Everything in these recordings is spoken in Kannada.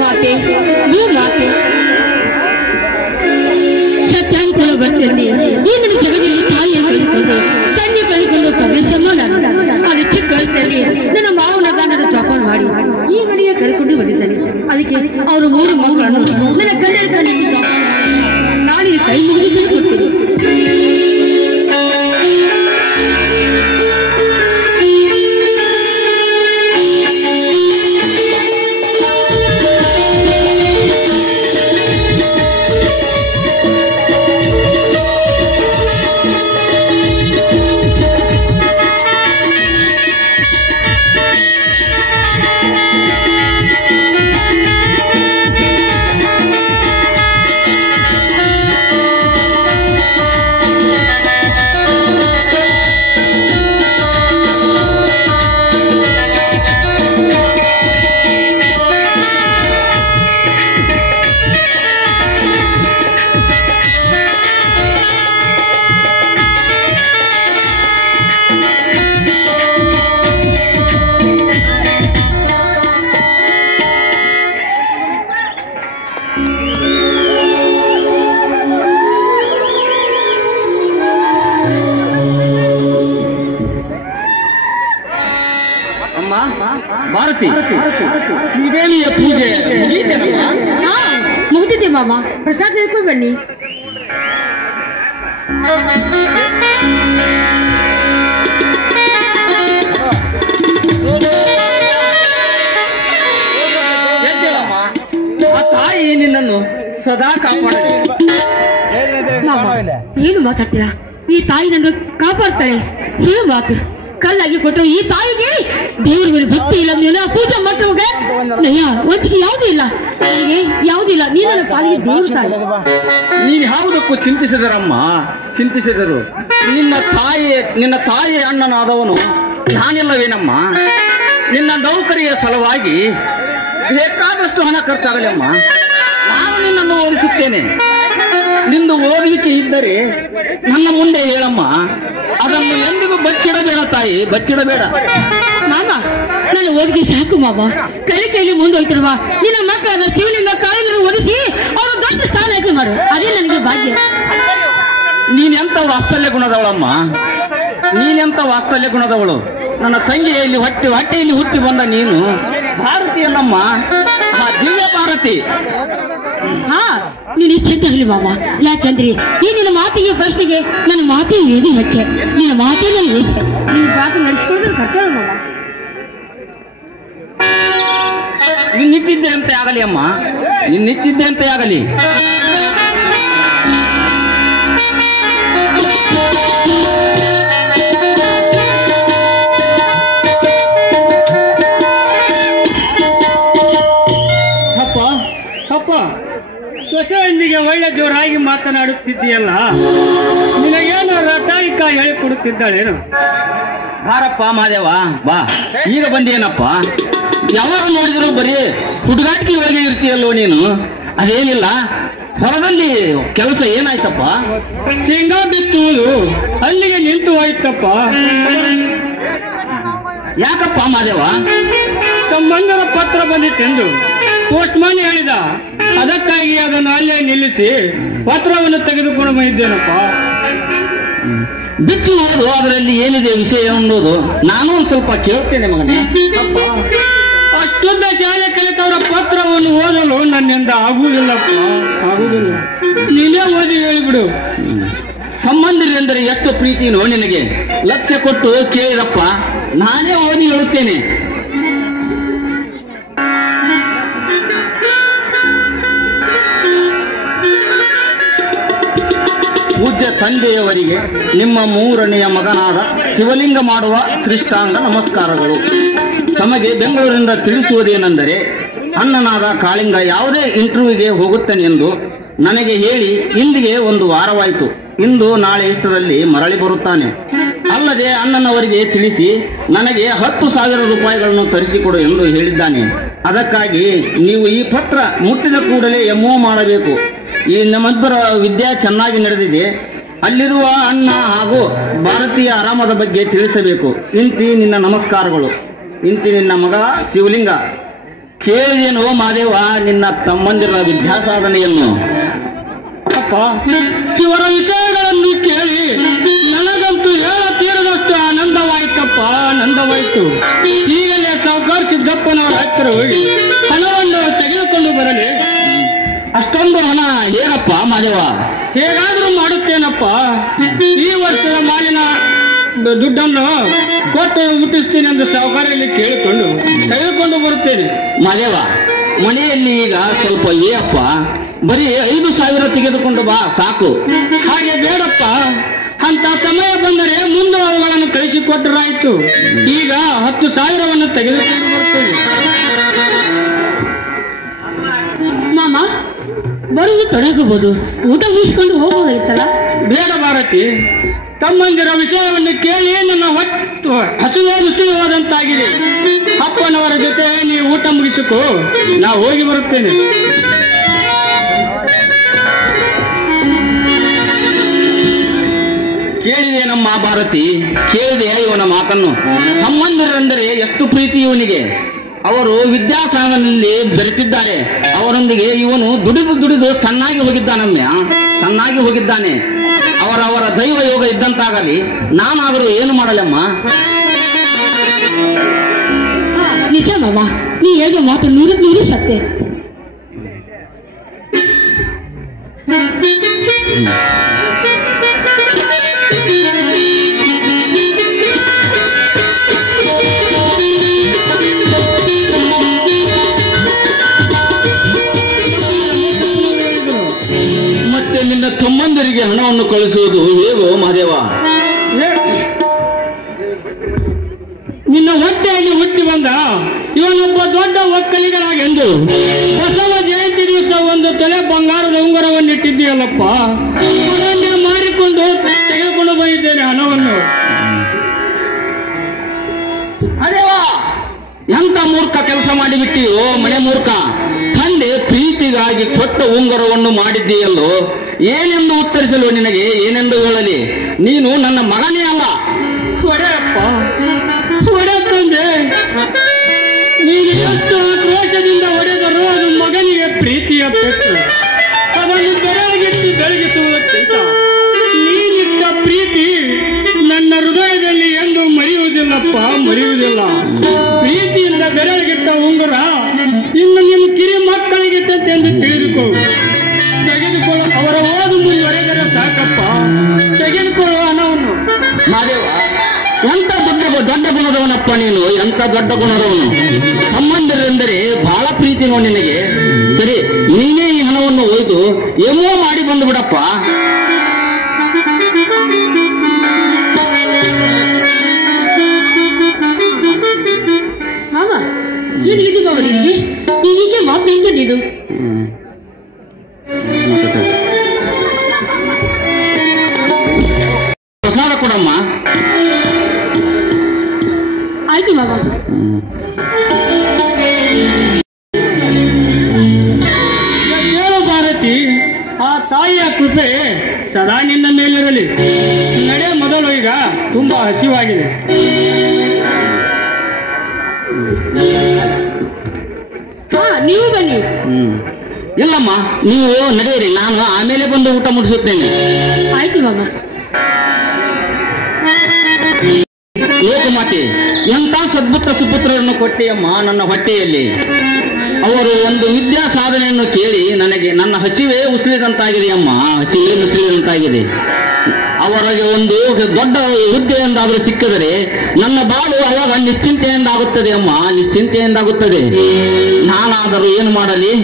ಮಾತೆ ನೀವು ಮಾತೆ ಸತ್ಯಾಂಕುಲ ಬರ್ತದೆ ಈ ನನ್ನ ಜಗದಲ್ಲಿ ತಾಯಿಯನ್ನು ಕಳೆದುಕೊಂಡು ತಂದೆ ಕಳೆದುಕೊಂಡು ಪ್ರವೇಶವನ್ನು ನಾನು ಅದು ಚಿಕ್ಕ ವಯಸ್ಸಲ್ಲಿ ನನ್ನ ಮಾವನಾಗ ನನ್ನ ಜೋಪಾನ ಮಾಡಿ ಈ ಮನೆಗೆ ಕರೆದುಕೊಂಡು ಬಂದಿದ್ದಾನೆ. ಅದಕ್ಕೆ ಅವರು 3 ಮಕ್ಕಳನ್ನು ನನ್ನ ಗಂಡನ ಕಣ್ಣಿಗೆ ಜೋಪಾನ ಮಾಡಿ ನಾಳೆ ಕೈ ಮುಗಿದು ಕೊಡ್ತೀನಿ. ಭಾರತಿ, ಶ್ರೀದೇವಿಯ ಪೂಜೆ ಮುಗಿದಿದೆ ಮಾಮ. ಪ್ರಸಾದ ಹೇಳ್ಕೊಂಡು ಬನ್ನಿ. ಆ ತಾಯಿ ನಿನ್ನನ್ನು ಸದಾ ಕಾಪಾಡಲಿ. ಏನು ಮಾತಾಡ್ತೀರಾ? ಈ ತಾಯಿ ನನ್ನ ಕಾಪಾಡ್ತಾಳೆ. ಸುಳ್ಳು ಮಾತು. ಕಲ್ಲಾಗಿ ಕೊಟ್ಟರು ಈ ತಾಯಿಗೆ ದೇವರ ಮೇಲೆ ಭಕ್ತಿ ಇಲ್ಲ. ಪೂಜೆ ಮಾಡ್ತವಾಗ ನಯ್ಯ ಒಂಚಿಗೆ ಯಾವುದೂ ಇಲ್ಲ, ನನಗೆ ಯಾವುದಿಲ್ಲ. ನೀ ನನ್ನ ಪಾಲಿಗೆ ದೇವ್ರ ತಾಯಿ. ನೀನು ಯಾವುದಕ್ಕೂ ಚಿಂತಿಸಿದರಮ್ಮ, ಚಿಂತಿಸಿದರು. ನಿನ್ನ ತಾಯಿ ಅಣ್ಣನಾದವನು ನಾನಿಲ್ಲವೇನಮ್ಮ? ನಿನ್ನ ನೌಕರಿಯ ಸಲುವಾಗಿ ಬೇಕಾದಷ್ಟು ಹಣ ಖರ್ಚಾಗಲಮ್ಮ. ನಾನು ನಿನ್ನನ್ನು ಓದಿಸುತ್ತೇನೆ. ನಿಂದು ಓದುವಿಕೆ ಇದ್ದರೆ ನನ್ನ ಮುಂದೆ ಹೇಳಮ್ಮ. ಅದನ್ನು ಎಂದಿಗೂ ಬಚ್ಚಿಡಬೇಡ ತಾಯಿ, ಬಚ್ಚಿಡಬೇಡ. ಮಾಮ ನನ್ನ ಓದಿಗೆ ಸಾಕು ಮಾಮ. ಕೈಲಿ ಮುಂದೋಯ್ತಿರುವ ನಿನ್ನ ಮಕ್ಕಳನ್ನ ಶಿವಲಿಂಗ ಕಾಳಿಂಗರು ಓದಿಸಿ ಅವರು ದೊಡ್ಡ ಸ್ಥಾನ ಆಯ್ಕೆ ಮಾಡು. ಅದೇ ನನಗೆ ಭಾಗ್ಯ. ನೀನೆಂತ ವಾತ್ಸಲ್ಯ ಗುಣದವಳಮ್ಮ, ನೀನೆಂತ ವಾತ್ಸಲ್ಯ ಗುಣದವಳು. ನನ್ನ ತಂಗಿಯಲ್ಲಿ ಹೊಟ್ಟೆಯಲ್ಲಿ ಹುಟ್ಟಿ ಬಂದ ನೀನು ಭಾರತೀಯನಮ್ಮ, ಆ ದಿವ್ಯ ಭಾರತಿ. ಹಾ, ನೀನು ಇಚ್ಛೆದ್ದಾಗಲಿ ಮಾಮ. ಯಾಕಂದ್ರೆ ಈ ನಿನ್ನ ಮಾತಿಗೆ ಪ್ರಶ್ನೆಗೆ ನನ್ನ ಮಾತೇ ಏನು ಹೆಚ್ಚೆ. ನಿನ್ನ ಮಾತೇ ನನಗೆ ಹೆಚ್ಚೆ. ನೀನು ಮಾತು ನಡೆಸ್ಕೊಂಡ್ರೆ ಕರ್ತವ್ಯ ಮಾಮ. ನೀನು ನಿಂತಿದ್ದೆ ಅಂತ ಆಗಲಿ ಅಮ್ಮ, ನೀನು ನಿಂತಿದ್ದೆ ಅಂತ ಆಗಲಿ. ಅಪ್ಪ, ಸೊಸೆಯೊಂದಿಗೆ ಒಳ್ಳೆ ಜೋರಾಗಿ ಮಾತನಾಡುತ್ತಿದ್ದೀಯಲ್ಲ, ನಿನಗೇನು ರಟಾಯಿಕ ಹೇಳಿಕೊಡುತ್ತಿದ್ದಾಳೇನು? ಬಾರಪ್ಪ ಮಾದೇವ, ಬಾ. ಈಗ ಬಂದೇನಪ್ಪ? ಯಾವಾಗ ನೋಡಿದ್ರು ಬರೀ ಹುಡುಗಾಟಿಕೆ ಒಳಗೆ ಇರ್ತೀಯಲ್ಲೋ ನೀನು. ಅದೇನಿಲ್ಲ, ಹೊರದಲ್ಲಿ ಕೆಲಸ ಏನಾಯ್ತಪ್ಪ? ಶೇಂಗಾ ಬಿತ್ತುವುದು ಅಲ್ಲಿಗೆ ನಿಂತು ಹೋಯ್ತಪ್ಪ. ಯಾಕಪ್ಪ ಮಾದೇವ? ಸಂಬಂಧರ ಪತ್ರ ಬಂದಿತ್ತೆಂದು ಪೋಸ್ಟ್ಮನ್ ಹೇಳಿದ. ಅದಕ್ಕಾಗಿ ಅದನ್ನು ಅಲ್ಲೇ ನಿಲ್ಲಿಸಿ ಪತ್ರವನ್ನು ತೆಗೆದುಕೊಂಡು ಬಂದಿದ್ದೇನಪ್ಪ. ಬಿಚ್ಚುವುದು ಅದರಲ್ಲಿ ಏನಿದೆ ವಿಷಯ ಅನ್ನೋದು ನಾನು ಒಂದು ಸ್ವಲ್ಪ ಕೇಳ್ತೇನೆ ಮಗನೇ. ಅಷ್ಟುದ್ದ ಶಾಲೆ ಕಲಿತವರ ಪತ್ರವನ್ನು ಓದಲು ನನ್ನಿಂದ ಆಗುವುದಿಲ್ಲಪ್ಪ, ಆಗುವುದಿಲ್ಲ. ನೀನೇ ಓದಿ ಹೇಳಿಬಿಡು. ಸಂಬಂಧಿರೆಂದರೆ ಎಷ್ಟು ಪ್ರೀತಿನೋ ನಿನಗೆ. ಲಕ್ಷ್ಯ ಕೊಟ್ಟು ಕೇಳಿರಪ್ಪ, ನಾನೇ ಓದಿ ಹೇಳುತ್ತೇನೆ. ಪೂಜ್ಯ ತಂದೆಯವರಿಗೆ ನಿಮ್ಮ 3ನೆಯ ಮಗನಾದ ಶಿವಲಿಂಗ ಮಾಡುವ ಶ್ರೇಷ್ಠಾಂಗ ನಮಸ್ಕಾರಗಳು. ತಮಗೆ ಬೆಂಗಳೂರಿನಿಂದ ತಿಳಿಸುವುದೇನೆಂದರೆ, ಅಣ್ಣನಾದ ಕಾಳಿಂಗ ಯಾವುದೇ ಇಂಟರ್ವ್ಯೂಗೆ ಹೋಗುತ್ತೇನೆಂದು ನನಗೆ ಹೇಳಿ ಇಂದಿಗೆ 1 ವಾರವಾಯಿತು. ಇಂದು ನಾಳೆ ಇಷ್ಟರಲ್ಲಿ ಮರಳಿ ಬರುತ್ತಾನೆ. ಅಲ್ಲದೆ ಅಣ್ಣನವರಿಗೆ ತಿಳಿಸಿ ನನಗೆ 10,000 ರೂಪಾಯಿಗಳನ್ನು ತರಿಸಿಕೊಡು ಎಂದು ಹೇಳಿದ್ದಾನೆ. ಅದಕ್ಕಾಗಿ ನೀವು ಈ ಪತ್ರ ಮುಟ್ಟಿದ ಕೂಡಲೇ ಎಮ್ಮೋ ಮಾಡಬೇಕು. ಈ ನಮ್ಮಿಬ್ಬರ ವಿದ್ಯೆ ಚೆನ್ನಾಗಿ ನಡೆದಿದೆ. ಅಲ್ಲಿರುವ ಅಣ್ಣ ಹಾಗೂ ಭಾರತೀಯ ಆರಾಮದ ಬಗ್ಗೆ ತಿಳಿಸಬೇಕು. ಇಂತಿ ನಿನ್ನ ನಮಸ್ಕಾರಗಳು. ಇಂತಿ ನಿನ್ನ ಮಗ ಶಿವಲಿಂಗ. ಕೇಳಿದೇನು ಮಾದೇವ ನಿನ್ನ ತಮ್ಮಂದಿರ ವಿದ್ಯಾಸಾಧನೆಯನ್ನು? ಅಪ್ಪ, ಇವರ ವಿಷಯಗಳನ್ನು ಕೇಳಿ ನನಗಂತೂ ತೀರದಷ್ಟು ಆನಂದವಾಯ್ತಪ್ಪ, ಆನಂದವಾಯ್ತು. ಈಗಲೇ ಸಾವುಕಾರ ಸಿದ್ದಪ್ಪನವರ ಹತ್ತಿರ ಹೋಗಿ ಹಣವನ್ನು ತೆಗೆದುಕೊಂಡು ಬರಲಿ. ಅಷ್ಟೊಂದು ಹಣ ಹೇಗಪ್ಪ ಮಾದೇವ? ಹೇಗಾದ್ರೂ ಮಾಡುತ್ತೇನಪ್ಪ. ಈ ವರ್ಷದ ಮಾಲಿನ ದುಡ್ಡನ್ನು ಕೊಟ್ಟು ಮುಟ್ಟಿಸ್ತೀನಿ ಎಂದು ಸಾವುಕಾರಲ್ಲಿ ಕೇಳಿಕೊಂಡು ತೆಗೆದುಕೊಂಡು ಬರುತ್ತೇನೆ. ಮಾದೇವ, ಮನೆಯಲ್ಲಿ ಈಗ ಸ್ವಲ್ಪ ಅಪ್ಪ, ಬರೀ 5,000 ತೆಗೆದುಕೊಂಡು ಬಾ ಸಾಕು. ಹಾಗೆ ಬೇಡಪ್ಪ, ಅಂತ ಸಮಯ ಬಂದರೆ ಮುಂದೆ ಅವುಗಳನ್ನು ಕಳಿಸಿಕೊಟ್ಟರಾಯ್ತು. ಈಗ 10,000 ತೆಗೆದುಕೊಂಡು ಬರ್ತೇನೆ. ಮಾಮ, ಬರುವುದು ತೊಡಗಬಹುದು, ಊಟ ಮುಗಿಸ್ಕೊಂಡು ಹೋಗೋದಿತ್ತಲ್ಲ? ಬೇಡ ಭಾರತಿ, ತಮ್ಮಂದಿರ ವಿಷಯವನ್ನು ಕೇಳಿ ನನ್ನ ಹಸುವೆ ರುಚಿವಾದಂತಾಗಿದೆ. ಅಪ್ಪನವರ ಜೊತೆ ನೀವು ಊಟ ಮುಗಿಸಿಕೋ, ನಾ ಹೋಗಿ ಬರುತ್ತೇನೆ. ಕೇಳಿದೆ ನಮ್ಮ ಭಾರತಿ, ಕೇಳಿದೆ ಇವನ ಮಾತನ್ನು. ತಮ್ಮಂದಿರೆಂದರೆ ಎಷ್ಟು ಪ್ರೀತಿ ಇವನಿಗೆ. ಅವರು ವಿದ್ಯಾಸಾಗರದಲ್ಲಿ ಬೆರೆತಿದ್ದಾರೆ. ಅವರೊಂದಿಗೆ ಇವನು ದುಡಿದು ಸಣ್ಣಾಗಿ ಹೋಗಿದ್ದಾನೆ. ಅವರವರ ದೈವ ಯೋಗ ಇದ್ದಂತಾಗಲಿ. ನಾನಾದರೂ ಏನು ಮಾಡಲಮ್ಮ? ನಿಜ ಮಾಮ, ನೀ ಹೇಗೆ ಮಾತು 100% ಸತ್ಯ. ಮತ್ತೆ ನಿನ್ನ ತಮ್ಮಂದರಿಗೆ ಹಣವನ್ನು ಕಳಿಸುವುದು ಹೇಗೋ ಮಹಾದೇವ? ನಿನ್ನ ಹೊಟ್ಟೆಯಲ್ಲಿ ಹುಟ್ಟಿ ಬಂದ ಇವನೊಬ್ಬ ದೊಡ್ಡ ಒಕ್ಕಲಿಗನಾಗೆಂದು ಬಸವ ಜಯಂತಿ ದಿವಸ ಒಂದು ತಲೆ ಬಂಗಾರದ ಉಂಗುರವನ್ನಿಟ್ಟಿದ್ದೀಯಲ್ಲಪ್ಪ, ಅದನ್ನು ಮಾರಿಕೊಂಡು ತೆಗೆದುಕೊಂಡು ಬಂದಿದ್ದೇನೆ ಹಣವನ್ನು. ಅದೇವಾ, ಎಂತ ಮೂರ್ಖ ಕೆಲಸ ಮಾಡಿಬಿಟ್ಟಿಯೋ ಮನೆ ಮೂರ್ಖ. ತಂದೆ ಪ್ರೀತಿಗಾಗಿ ಕೊಟ್ಟ ಉಂಗುರವನ್ನು ಮಾಡಿದ್ದೀಯಲ್ಲೋ. ಏನೆಂದು ಉತ್ತರಿಸಲು ನಿನಗೆ? ಏನೆಂದು ಹೇಳಲಿ? ನೀನು ನನ್ನ ಮಗನೇ ಅಲ್ಲ. ಹೊಡೆಯಪ್ಪ, ಹೊಡೆ ತಂದೆ. ನೀನು ಎಷ್ಟು ಆಕ್ರೋಶದಿಂದ ಹೊಡೆದರೂ ಅದು ಮಗನಿಗೆ ಪ್ರೀತಿಯ ಪೆಟ್ಟು. ಅದನ್ನು ಬೆರಗಿಟ್ಟು ಬೆಳಗಿಸುವುದಕ್ಕಿಂತ ನೀನಿಟ್ಟ ಪ್ರೀತಿ ನನ್ನ ಹೃದಯದಲ್ಲಿ ಎಂದು ಮರೆಯುವುದಿಲ್ಲಪ್ಪ, ಮರೆಯುವುದಿಲ್ಲ. ಪ್ರೀತಿಯಿಂದ ಬೆರಗಿಟ್ಟ ಉಂಗುರ ಇನ್ನು ನಿಮ್ಮ ಕಿರಿ ಮಕ್ಕಳಿಗಿಟ್ಟಂತೆ ಎಂದು ತಿಳಿದುಕೋ. ತೆಗೆದುಕೊಳ್ಳೋ, ಅವರ ಓದು ಮುಂದುವರೆದರೆ ಸಾಕಪ್ಪ. ತೆಗೆದುಕೊಳ್ಳುವ ಹಣವನ್ನು. ಮಾದೇವ, ಎಂತ ದೊಡ್ಡ ಗುಣದವನಪ್ಪ ನೀನು, ಎಂತ ದೊಡ್ಡ ಗುಣದವನು. ಸಂಬಂಧರೆಂದರೆ ಬಹಳ ಪ್ರೀತಿ ನೋಡಿ ನಿನಗೆ. ಸರಿ, ನೀನೇ ಈ ಹಣವನ್ನು ಒಯ್ದು ಎಮ್ಮೋ ಮಾಡಿ ಬಂದು ಬಿಡಪ್ಪ. ಮಾಮ, ಏನಿದೆ ಮಾಮ ನಿನಗೆ? ಹೀಗೆ ಮಾತು ಹೆಂಗೆ ನೀನು? ಪ್ರಸಾದ ಕೊಡಮ್ಮ. ಆಯ್ತು ಮಾಮ. ಹೇಳು ಭಾರತಿ, ಆ ತಾಯಿಯ ಕೃಪೆ ಸದಾ ನಿನ್ನ ಮೇಲಿರಲಿ. ನಡೆ ಮೊದಲು, ಈಗ ತುಂಬಾ ಹಸಿವಾಗಿದೆ. ಹಾ, ನೀವು ಬನ್ನಿ. ಇಲ್ಲಮ್ಮ, ನೀವು ನಡೆಯಿರಿ, ನಾನು ಆಮೇಲೆ ಬಂದು ಊಟ ಮುಗಿಸುತ್ತೇನೆ. ಆಯ್ತು ಮಾಮ. ಲೋಕಮಾತೆ, ಎಂತ ಸದ್ಭುತ ಸುಪುತ್ರರನ್ನು ಕೊಟ್ಟೆಯಮ್ಮ ನನ್ನ ಹೊಟ್ಟೆಯಲ್ಲಿ. ಅವರು ಒಂದು ವಿದ್ಯಾ ಸಾಧನೆಯನ್ನು ಕೇಳಿ ನನಗೆ ನನ್ನ ಹಸಿವೆ ಉಸಿರಿದಂತಾಗಿದೆಯಮ್ಮ, ಹಸಿವೆ ಉಸಿರಿದಂತಾಗಿದೆ. ಅವರಿಗೆ ಒಂದು ದೊಡ್ಡ ಹುದ್ದೆ ಎಂದಾದರೂ ಸಿಕ್ಕಿದರೆ ನನ್ನ ಬಾಳು ಅವಾಗ ನಿಶ್ಚಿಂತೆಯಿಂದಾಗುತ್ತದೆ ಅಮ್ಮ, ನಿಶ್ಚಿಂತೆಯಿಂದಾಗುತ್ತದೆ. ನಾನಾದರೂ ಏನು ಮಾಡಲಿ?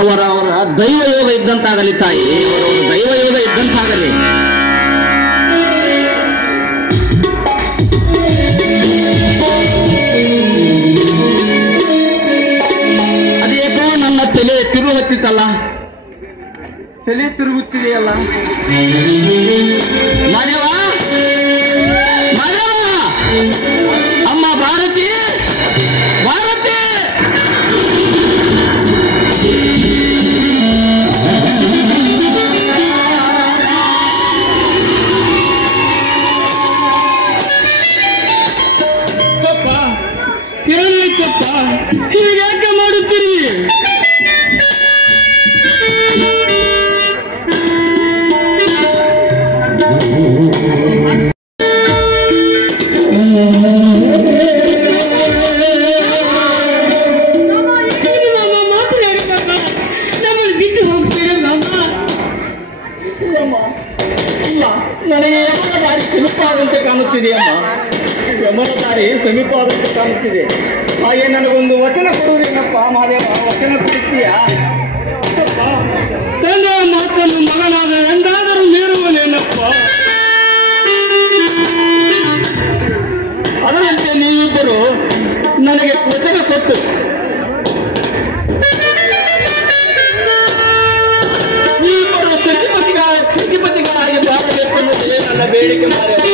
ಅವರ ದೈವ ಯೋಗ ಇದ್ದಂತಾಗಲಿ ತಾಯಿ, ದೈವ ಯೋಗ ಇದ್ದಂತಾಗಲಿ. ಅದೇಕೋ ನನ್ನ ತಲೆ ತಿರುಗುತ್ತಿತ್ತಲ್ಲ, ತಲೆ ತಿರುಗುತ್ತಿದೆಯಲ್ಲ. ಮಾದೇವ, ಮಾದೇವ, ಅಮ್ಮ ಭಾರತಿ, ಭಾರತಿ. ಕಿರಣ ಹೀಗ್ಯಾಕೆ ಮಾಡುತ್ತೀರಿ? ನನಗೆ ಯಮನ ದಾರಿ ಸಮೀಪವಾದಂತೆ ಕಾಣುತ್ತಿದೆಯಮ್ಮ. ಯಮನ ದಾರಿ ಸಮೀಪವಾದಂತೆ ಕಾಣುತ್ತಿದೆ. ಹಾಗೆ ನನಗೊಂದು ವಚನ ಕೊಡುವುದೇನಪ್ಪ ಮಾದೇವ? ವಚನ ಕೊಡುತ್ತೀಯಾ? ತಂದೆಯ ಮಾತನ್ನು ಮಗನಾದ ಎಂದಾದರೂ ಮೀರುವನೇನಪ್ಪ? ಅದರಂತೆ ನೀವಿಬ್ಬರು ನನಗೆ ವಚನ ಕೊಟ್ಟು ನೀವಿಬ್ಬರು ಪ್ರತಿಪತಿಗಳಾಗಿ ಬಾಳಬೇಕು ಅನ್ನೋದೇ ನನ್ನ ಬೇಡಿಕೆ ಮಾದೇವ.